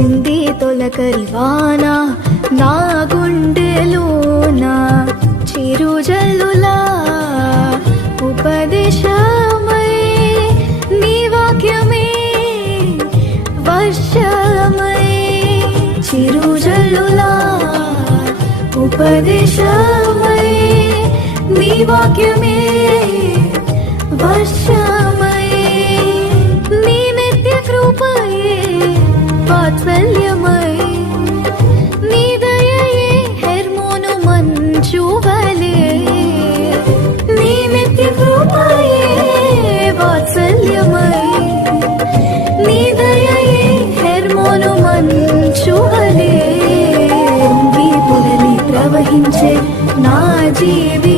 కురిసింది తొలకరివాన నా గుండెలోన చిరుజల్లులా ఉపదేశమై నీ వాక్యమే వర్షమై చిరుజల్లులా ఉపదేశమై నీ వాక్యమే వర్షమై నీ నిత్య కృపయే వాత్సల్యమై నీ దయయే హెర్మోను మంచువలే నీ నిత్య కృపయే వాత్సల్యమై నీ దయయే హెర్మోను మంచువలే పొంగి పొరలి ప్రవహించే నా జీవి